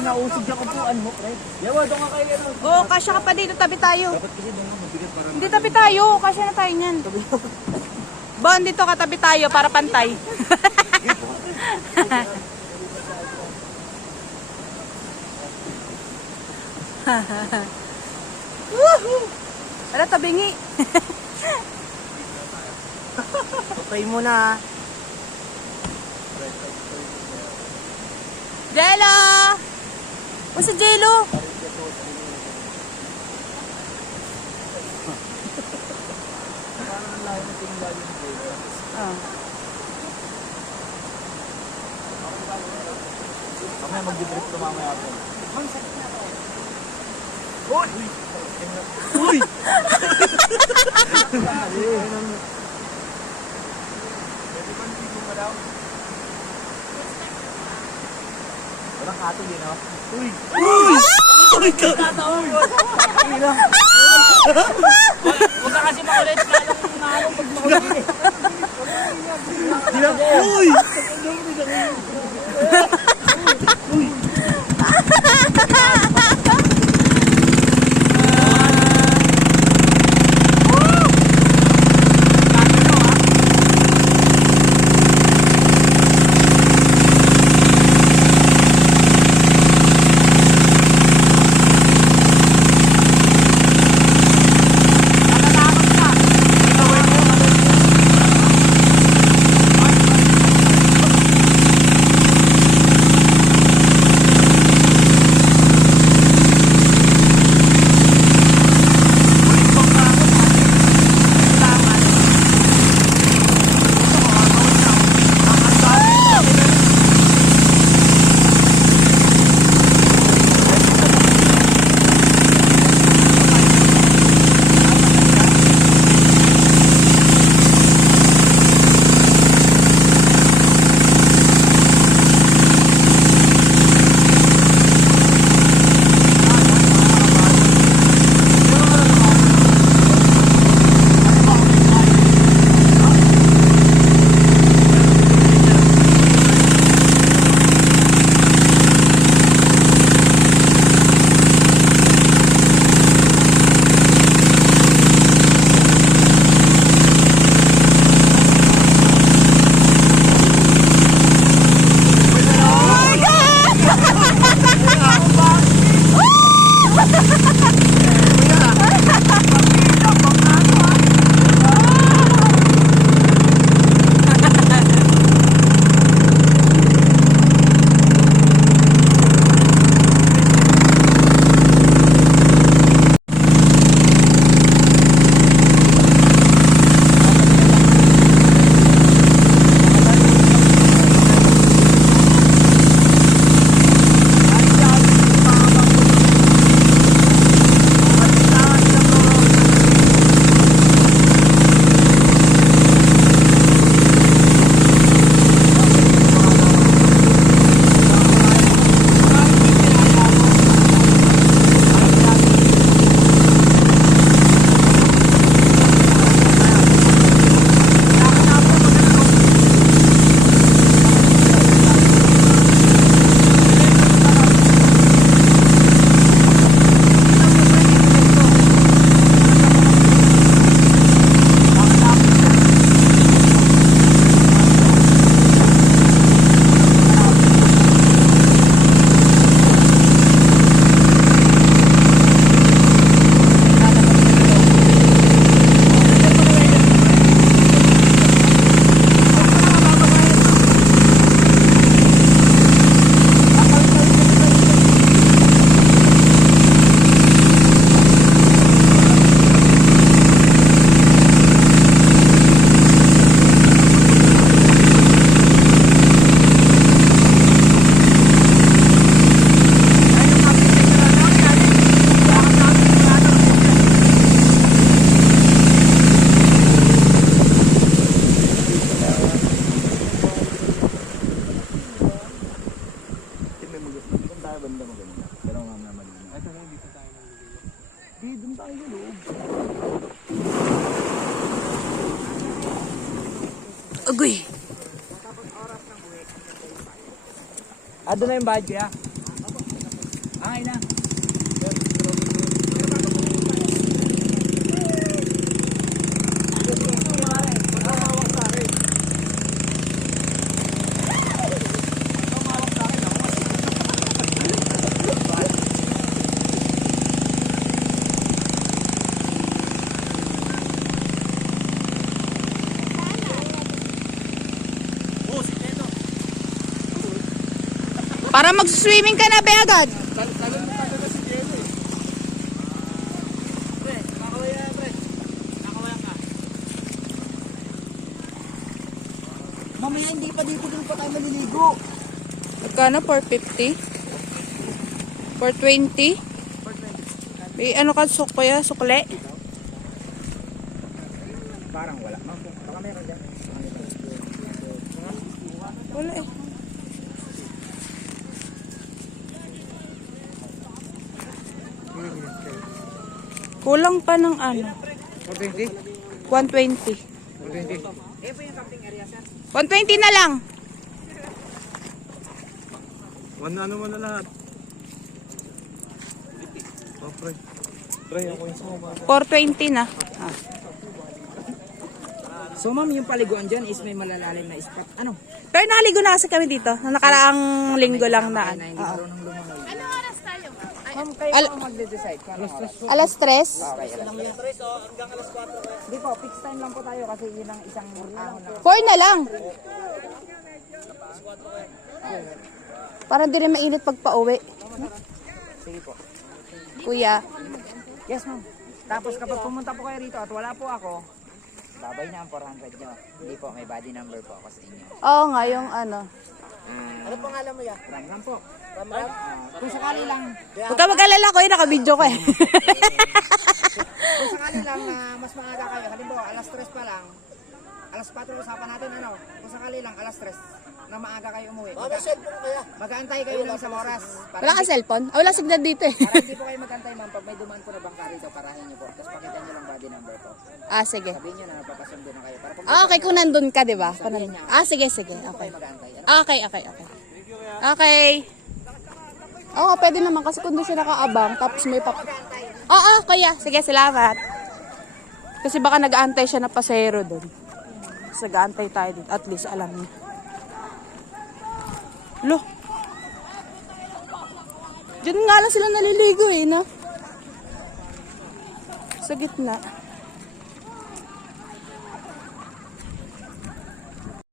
nausig yung upuan mo, pre. Yawa, doon ka kayo. Oo, kasya ka pa dito, tabi tayo. Dapat kasi doon mabigat para... Hindi, tabi tayo. Kasya na tayo niyan. Bon, dito ka, tabi tayo para pantay. Woohoo! Ala, tabingi. Patay mo na. Jello! O si Jello? Mamaya mag-drip to mamaya ako. Uy! Uy! Walang kato din, no? Uy! Uy! Uy! Kataon mo! Huwag ka kasi makulit. Lalong pag makulit eh. Uy! Uy! Ugoy. Doon na yung badge, ya? Ay na. Para mag-swimming ka na, be, agad. Talon na si Jello eh. Pre, nakawaya pre. Nakawaya ka. Mamaya hindi pa dito din pa tayo maliligo. Magkano? 450? 420? May ano ka, kuya? Sukle? Parang wala. Baka meron dyan. Wala eh. Kulang pa ng ano? 420? 120. 420. Eh po yung camping area sir. 120 na lang. Ano mo na lahat? Oh, pre. Pre, ako yung suma. 420 na. So ma'am, yung paliguan dyan is may malalalim na spot. Ano? Pero nakaligo na kasi kami dito. Na nakaraang linggo lang na. Na hindi marunong lumangoy. Ano oras tayo? Ma'am, kayo Al- ang magde-decide kung anong oras. Alas 3? Okay, Hindi po, fixed time lang po tayo kasi yun ang isang ahon lang. 4 na lang. Para di rin mainit pag pauwi. Sige po. Kuya. Yes ma'am. Tapos kapag pumunta po kayo rito at wala po ako, babay na ang 400 nyo. Hindi po, may body number po ako sa inyo. Oo nga, yung ano. Ano pangalan mo ya? Ram po. Ram? Kung sakali lang, Huwag ka mag-alala ko, yun nakabidyo ko eh. kung sakali lang na mas maaga kayo, halimbawa alas 3 pa lang, alas 4 usapan natin ano, kung sakali lang alas 3 na maaga kayo umuwi. Mag-aantay kayo ng isang oras. Wala ka cellphone? Ah, wala signal dito eh. Para hindi po kayo mag-antay ma'am, pag may dumaan po na bangka rito, parahin niyo po. Tapos pakita niyo lang body number po. Ah, sige. Sabihin niyo na napapasundo na kayo. Para pag Ah, okay, kung nandun ka, di ba? Kung nandun. Ah, sige, sige. Okay. kayo mag-aantay. Ano? Okay, okay, okay. Okay. Oo, pwede naman kasi kung doon siya nakaabang, tapos may pap... Oo, kaya. Sige, salamat. Kasi baka nag-aantay siya na pasero doon. Kasi nag-aantay tayo dito. At least alam niya. Lo. Diyan nga lang sila naliligo eh, no? Sa gitna.